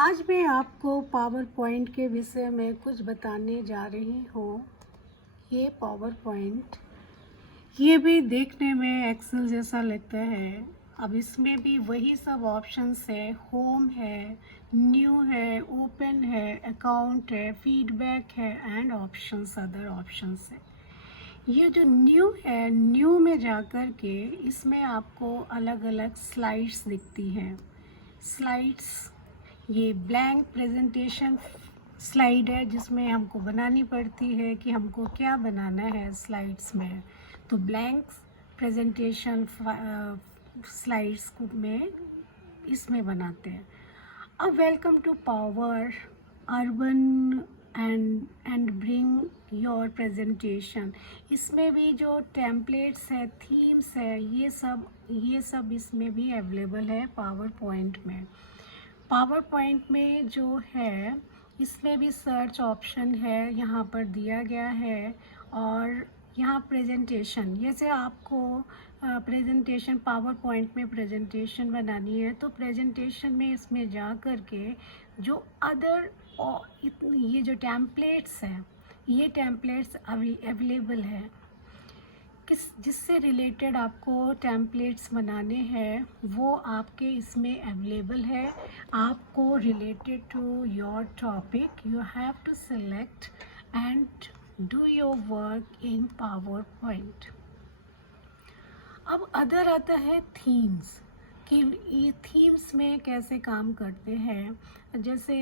आज मैं आपको पावर पॉइंट के विषय में कुछ बताने जा रही हूँ। ये पावर पॉइंट ये भी देखने में एक्सेल जैसा लगता है। अब इसमें भी वही सब ऑप्शंस है, होम है, न्यू है, ओपन है, अकाउंट है, फीडबैक है एंड ऑप्शंस, अदर ऑप्शंस है। ये जो न्यू है, न्यू में जाकर के इसमें आपको अलग अलग स्लाइड्स दिखती हैं। स्लाइड्स, ये ब्लैंक प्रेजेंटेशन स्लाइड है जिसमें हमको बनानी पड़ती है कि हमको क्या बनाना है स्लाइड्स में। तो ब्लैंक प्रेजेंटेशन स्लाइड्स में इसमें बनाते हैं। अब welcome to power urban and bring your presentation. इसमें भी जो टेम्पलेट्स है, थीम्स है, ये सब इसमें भी अवेलेबल है पावर पॉइंट में। पावर पॉइंट में जो है इसमें भी सर्च ऑप्शन है, यहाँ पर दिया गया है। और यहाँ प्रेजेंटेशन, जैसे आपको प्रेजेंटेशन पावर पॉइंट में प्रेजेंटेशन बनानी है तो प्रेजेंटेशन में इसमें जा कर के जो अदर ये जो टेम्पलेट्स हैं, ये टेम्पलेट्स अवेलेबल है। जिससे रिलेटेड आपको टेम्पलेट्स बनाने हैं वो आपके इसमें अवेलेबल है। आपको related to your topic you have to select and do your work in PowerPoint. अब अदर आता है थीम्स, कि ये थीम्स में कैसे काम करते हैं। जैसे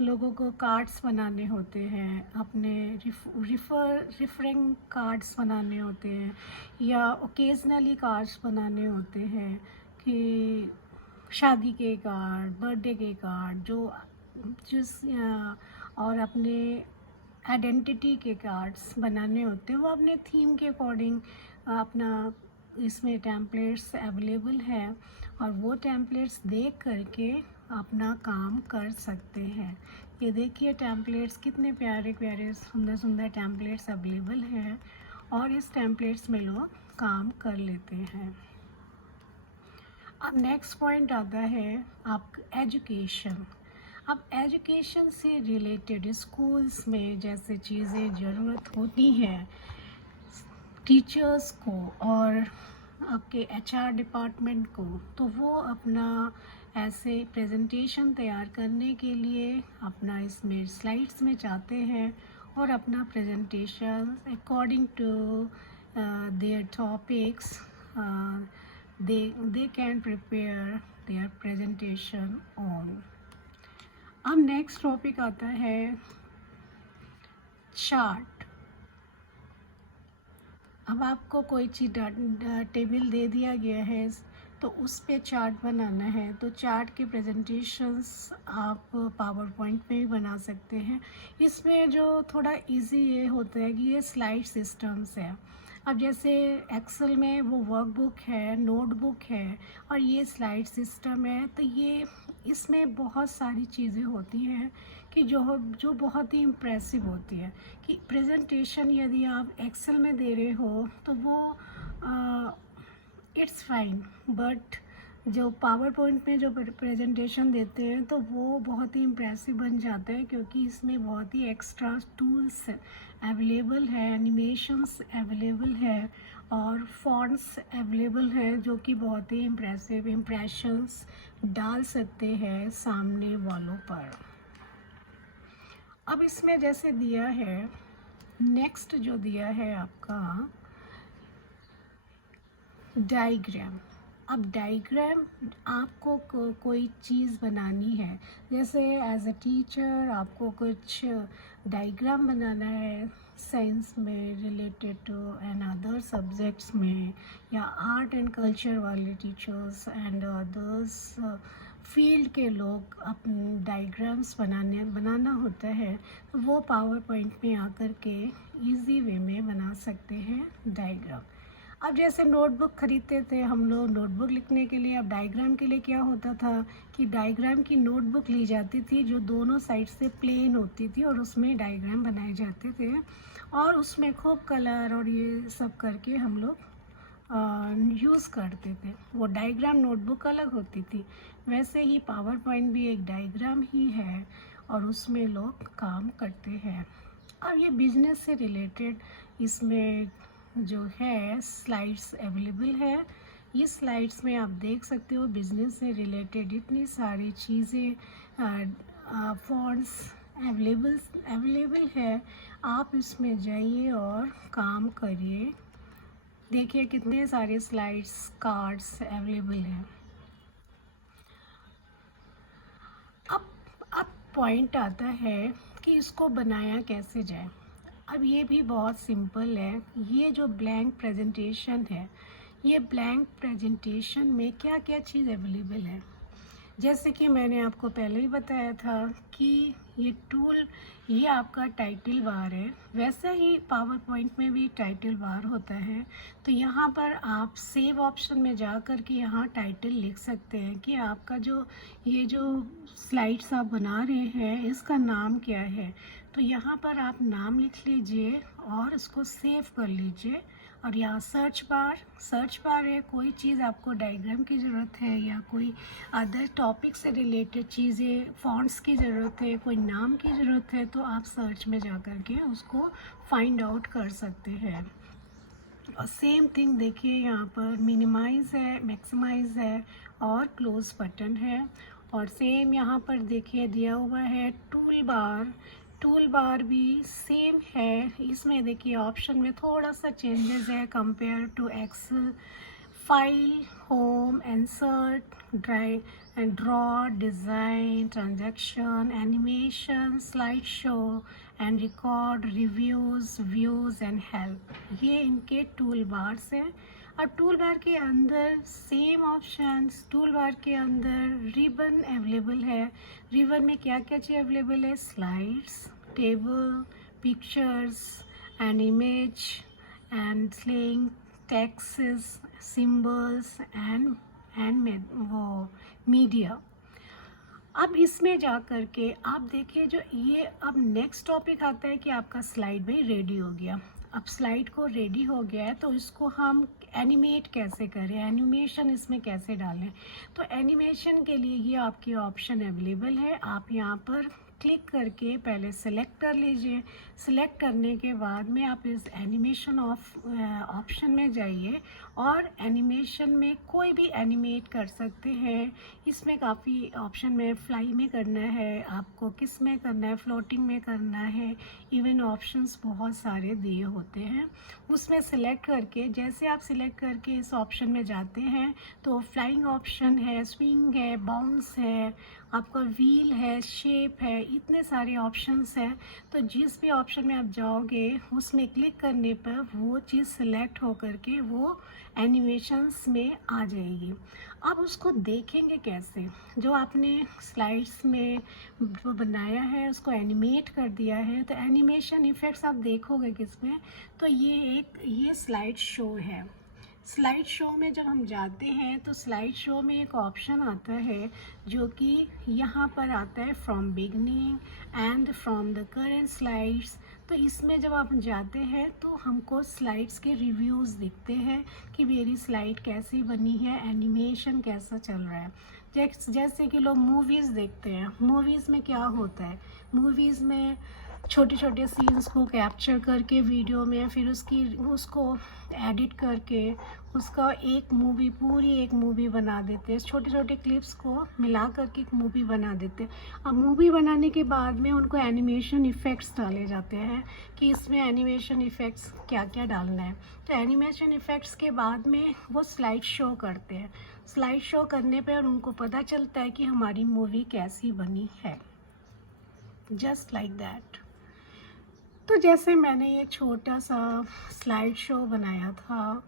लोगों को कार्ड्स बनाने होते हैं, अपने रिफरिंग कार्ड्स बनाने होते हैं, या ओकेजनली कार्ड्स बनाने होते हैं कि शादी के कार्ड, बर्थडे के कार्ड, और अपने आइडेंटिटी के कार्ड्स बनाने होते हैं। वो अपने थीम के अकॉर्डिंग अपना इसमें टेम्पलेट्स अवेलेबल है और वो टेम्पलेट्स देख करके अपना काम कर सकते हैं। ये देखिए टेम्पलेट्स कितने प्यारे प्यारे सुंदर सुंदर टेम्पलेट्स अवेलेबल हैं और इस टेम्पलेट्स में लोग काम कर लेते हैं। अब नेक्स्ट पॉइंट आता है आप एजुकेशन। अब एजुकेशन से रिलेटेड स्कूल्स में जैसे चीज़ें ज़रूरत होती हैं टीचर्स को और आपके एचआर डिपार्टमेंट को, तो वो अपना ऐसे प्रेजेंटेशन तैयार करने के लिए अपना इसमें स्लाइड्स में जाते हैं और अपना presentation according to their topics they can prepare their presentation on। अब नेक्स्ट टॉपिक आता है चार्ट। अब आपको कोई चीज़ टेबल दे दिया गया है तो उस पे चार्ट बनाना है, तो चार्ट के प्रेजेंटेशंस आप पावर पॉइंट में भी बना सकते हैं। इसमें जो थोड़ा इजी ये होता है कि ये स्लाइड सिस्टम्स है। अब जैसे एक्सेल में वो वर्कबुक है, नोटबुक है और ये स्लाइड सिस्टम है, तो ये इसमें बहुत सारी चीज़ें होती हैं कि जो बहुत ही इम्प्रेसिव होती है। कि प्रेजेंटेशन यदि आप एक्सेल में दे रहे हो तो वो इट्स फाइन, बट जो पावर पॉइंट में जो प्रेजेंटेशन देते हैं तो वो बहुत ही इम्प्रेसिव बन जाता है, क्योंकि इसमें बहुत ही एक्स्ट्रा टूल्स अवेलेबल है, एनिमेशंस अवेलेबल है और फॉन्ट्स अवेलेबल है जो कि बहुत ही इम्प्रेसिव इम्प्रेशंस डाल सकते हैं सामने वालों पर। अब इसमें जैसे दिया है, नेक्स्ट जो दिया है आपका डायग्राम। अब डायग्राम आपको कोई चीज़ बनानी है, जैसे एज अ टीचर आपको कुछ डायग्राम बनाना है साइंस में related to and other subjects में, या आर्ट एंड कल्चर वाले टीचर्स एंड अदर्स फील्ड के लोग अपने डायग्राम्स बनाना होता है, तो वो पावर पॉइंट में आकर के इजी वे में बना सकते हैं डायग्राम। अब जैसे नोटबुक ख़रीदते थे हम लोग नोटबुक लिखने के लिए, अब डायग्राम के लिए क्या होता था कि डायग्राम की नोटबुक ली जाती थी जो दोनों साइड से प्लेन होती थी और उसमें डायग्राम बनाए जाते थे और उसमें खूब कलर और ये सब करके हम लोग यूज़ करते थे। वो डायग्राम नोटबुक अलग होती थी। वैसे ही पावर पॉइंट भी एक डायग्राम ही है और उसमें लोग काम करते हैं। अब ये बिजनेस से रिलेटेड इसमें जो है स्लाइड्स अवेलेबल है। इस स्लाइड्स में आप देख सकते हो बिजनेस से रिलेटेड इतनी सारी चीज़ें फॉन्ट्स अवेलेबल है। आप इसमें जाइए और काम करिए। देखिए कितने सारे स्लाइड्स कार्ड्स अवेलेबल हैं। अब पॉइंट आता है कि इसको बनाया कैसे जाए। अब ये भी बहुत सिंपल है। ये जो ब्लैंक प्रेजेंटेशन है, ये ब्लैंक प्रेजेंटेशन में क्या क्या चीज़ अवेलेबल है, जैसे कि मैंने आपको पहले ही बताया था कि ये टूल, ये आपका टाइटल बार है। वैसा ही पावर पॉइंट में भी टाइटल बार होता है। तो यहाँ पर आप सेव ऑप्शन में जा कर के यहाँ टाइटल लिख सकते हैं कि आपका जो ये जो स्लाइड्स आप बना रहे हैं इसका नाम क्या है। तो यहाँ पर आप नाम लिख लीजिए और इसको सेव कर लीजिए। और यहाँ सर्च बार है। कोई चीज़ आपको डायग्राम की ज़रूरत है या कोई अदर टॉपिक से रिलेटेड चीज़ें, फॉन्ट्स की ज़रूरत है, कोई नाम की ज़रूरत है, तो आप सर्च में जा कर के उसको फाइंड आउट कर सकते हैं। और सेम थिंग देखिए यहाँ पर मिनिमाइज़ है, मैक्सिमाइज़ है और क्लोज बटन है। और सेम यहाँ पर देखिए दिया हुआ है टूल बार भी सेम है। इसमें देखिए ऑप्शन में थोड़ा सा चेंजेस है compare to Excel. File, home, insert, draw, design, transaction, animation, slide show and record, reviews, views and help, ये इनके टूल बार्स हैं। और टूल बार के अंदर सेम ऑप्शंस, टूल बार के अंदर रिबन अवेलेबल है। रिबन में क्या क्या चीज़ अवेलेबल है, slides, table, pictures and image and sling, texts, symbols and वो मीडिया। अब इसमें जा कर के आप देखिए जो ये अब नेक्स्ट टॉपिक आता है कि आपका स्लाइड भी रेडी हो गया। अब स्लाइड को रेडी हो गया है तो इसको हम एनिमेट कैसे करें, एनिमेशन इसमें कैसे डालें। तो एनिमेशन के लिए ये आपके ऑप्शन अवेलेबल है। आप यहाँ पर क्लिक करके पहले सेलेक्ट कर लीजिए। सेलेक्ट करने के बाद में आप इस एनिमेशन ऑप्शन में जाइए और एनिमेशन में कोई भी एनिमेट कर सकते हैं। इसमें काफ़ी ऑप्शन में फ्लाई में करना है, आपको किस में करना है, फ्लोटिंग में करना है, इवन ऑप्शंस बहुत सारे दिए होते हैं। उसमें सेलेक्ट करके जैसे आप सिलेक्ट करके इस ऑप्शन में जाते हैं तो फ्लाइंग ऑप्शन है, स्विंग है, बाउंस है, आपका व्हील है, शेप है, इतने सारे ऑप्शंस हैं। तो जिस भी ऑप्शन में आप जाओगे उसमें क्लिक करने पर वो चीज़ सिलेक्ट हो करके वो एनिमेशंस में आ जाएगी। अब उसको देखेंगे कैसे, जो आपने स्लाइड्स में जो बनाया है उसको एनिमेट कर दिया है तो एनिमेशन इफ़ेक्ट्स आप देखोगे किसमें, तो ये स्लाइड शो है। स्लाइड शो में जब हम जाते हैं तो स्लाइड शो में एक ऑप्शन आता है जो कि यहाँ पर आता है from beginning and from the current slides. तो इसमें जब आप जाते हैं तो हमको स्लाइड्स के रिव्यूज़ दिखते हैं कि मेरी स्लाइड कैसी बनी है, एनिमेशन कैसा चल रहा है। जैसे कि लोग मूवीज़ देखते हैं, मूवीज़ में क्या होता है, मूवीज़ में छोटे छोटे सीन्स को कैप्चर करके वीडियो में फिर उसको एडिट करके उसका पूरी एक मूवी बना देते हैं। छोटे छोटे क्लिप्स को मिला करके एक मूवी बना देते हैं। अब मूवी बनाने के बाद में उनको एनिमेशन इफ़ेक्ट्स डाले जाते हैं कि इसमें एनिमेशन इफ़ेक्ट्स क्या क्या डालना है। तो एनिमेशन इफ़ेक्ट्स के बाद में वो स्लाइड शो करते हैं। स्लाइड शो करने पर उनको पता चलता है कि हमारी मूवी कैसी बनी है। Just like that. तो जैसे मैंने ये छोटा सा स्लाइड शो बनाया था,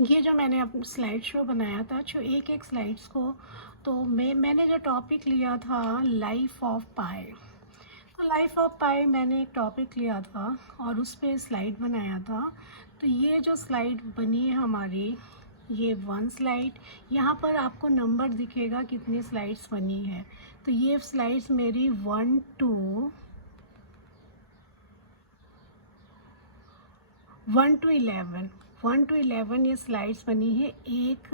ये जो मैंने अब स्लाइड शो बनाया था जो एक स्लाइड्स को, तो मैंने जो टॉपिक लिया था लाइफ ऑफ पाई। तो लाइफ ऑफ पाई मैंने एक टॉपिक लिया था और उस पर स्लाइड बनाया था। तो ये जो स्लाइड बनी है हमारी, ये 1 स्लाइड, यहाँ पर आपको नंबर दिखेगा कितनी स्लाइड्स बनी है। तो ये स्लाइड्स मेरी 1 to 11। 1 to 11 ये स्लाइड्स बनी है एक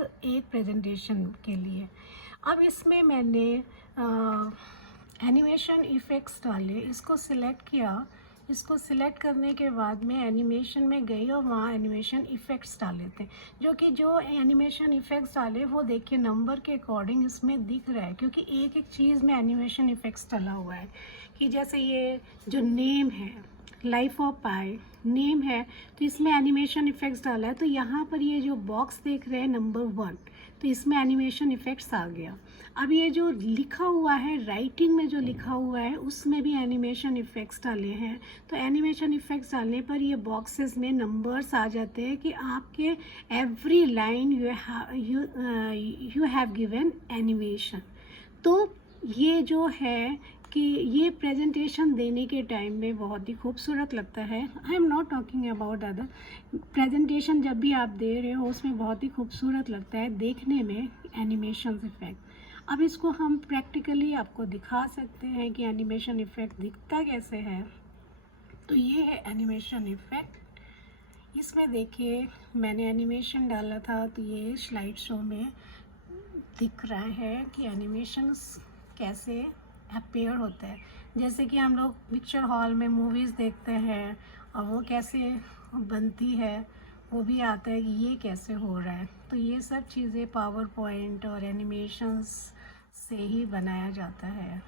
प्रेजेंटेशन के लिए। अब इसमें मैंने एनिमेशन इफ़ेक्ट्स डाले, इसको सिलेक्ट किया। इसको सिलेक्ट करने के बाद में एनिमेशन में गई और वहाँ एनिमेशन इफ़ेक्ट्स डाले थे, जो एनिमेशन इफ़ेक्ट्स डाले वो देखिए नंबर के अकॉर्डिंग इसमें दिख रहा है, क्योंकि एक एक चीज़ में एनिमेशन इफ़ेक्ट्स डाला हुआ है। कि जैसे ये जो नेम है, लाइफ ऑफ पाई नेम है, तो इसमें एनिमेशन इफ़ेक्ट्स डाला है। तो यहाँ पर ये जो बॉक्स देख रहे हैं नंबर 1, तो इसमें एनिमेशन इफ़ेक्ट्स आ गया। अब ये जो लिखा हुआ है, राइटिंग में जो लिखा हुआ है उसमें भी एनिमेशन इफ़ेक्ट्स डाले हैं। तो एनिमेशन इफ़ेक्ट्स डालने पर ये बॉक्सेस में नंबर्स आ जाते हैं कि आपके every line you have given animation. तो ये जो है कि ये प्रेजेंटेशन देने के टाइम में बहुत ही खूबसूरत लगता है। I am not talking about other presentation, जब भी आप दे रहे हो उसमें बहुत ही खूबसूरत लगता है देखने में एनिमेशन इफ़ेक्ट। अब इसको हम प्रैक्टिकली आपको दिखा सकते हैं कि एनिमेशन इफ़ेक्ट दिखता कैसे है। तो ये है एनिमेशन इफ़ेक्ट। इसमें देखिए मैंने एनिमेशन डाला था, तो ये स्लाइड शो में दिख रहा है कि एनिमेशंस कैसे अपीयर होता है। जैसे कि हम लोग पिक्चर हॉल में मूवीज़ देखते हैं और वो कैसे बनती है, वो भी आता है कि ये कैसे हो रहा है। तो ये सब चीज़ें पावर पॉइंट और एनिमेशंस से ही बनाया जाता है।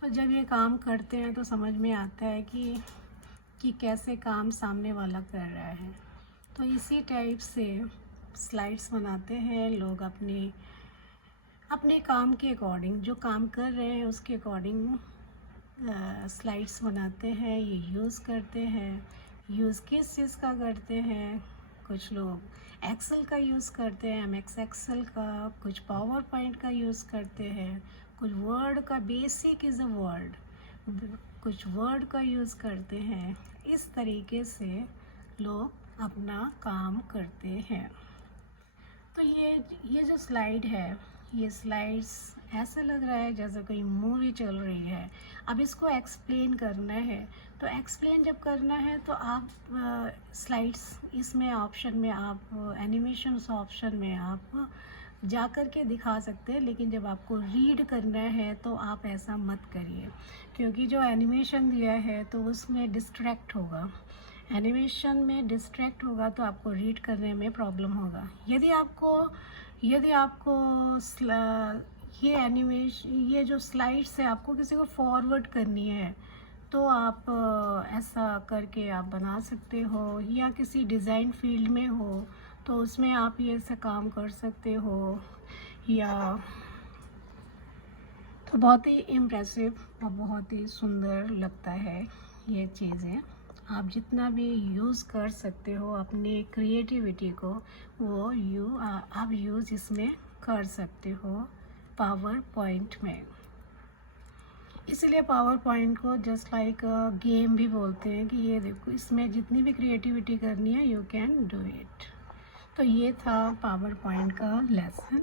तो जब ये काम करते हैं तो समझ में आता है कि कैसे काम सामने वाला कर रहा है। तो इसी टाइप से स्लाइड्स बनाते हैं लोग अपने काम के अकॉर्डिंग, जो काम कर रहे हैं उसके अकॉर्डिंग स्लाइड्स बनाते हैं, ये यूज़ करते हैं। यूज़ किस चीज़ का करते हैं? कुछ लोग एक्सेल का यूज़ करते हैं, एमएस एक्सेल का, कुछ पावर पॉइंट का यूज़ करते हैं, कुछ वर्ड का, बेसिक इज़ अ वर्ड, कुछ वर्ड का यूज़ करते हैं। इस तरीके से लोग अपना काम करते हैं। तो ये जो स्लाइड है, ये स्लाइड्स ऐसा लग रहा है जैसे कोई मूवी चल रही है। अब इसको एक्सप्लेन करना है, तो एक्सप्लेन जब करना है तो आप स्लाइड्स इसमें ऑप्शन में आप एनिमेशंस ऑप्शन में आप जा कर के दिखा सकते हैं। लेकिन जब आपको रीड करना है तो आप ऐसा मत करिए, क्योंकि जो एनिमेशन दिया है तो उसमें डिस्ट्रैक्ट होगा। एनिमेशन में डिस्ट्रैक्ट होगा तो आपको रीड करने में प्रॉब्लम होगा। यदि आपको ये जो स्लाइड्स है आपको किसी को फॉरवर्ड करनी है, तो आप ऐसा करके आप बना सकते हो। या किसी डिज़ाइन फील्ड में हो तो उसमें आप ये ऐसा काम कर सकते हो। या तो बहुत ही इम्प्रेसिव और बहुत ही सुंदर लगता है ये चीज़ें। आप जितना भी यूज़ कर सकते हो अपने क्रिएटिविटी को, वो आप यूज़ इसमें कर सकते हो पावर पॉइंट में। इसलिए पावर पॉइंट को जस्ट लाइक गेम भी बोलते हैं कि ये देखो, इसमें जितनी भी क्रिएटिविटी करनी है यू कैन डू इट। तो ये था पावर पॉइंट का लेसन।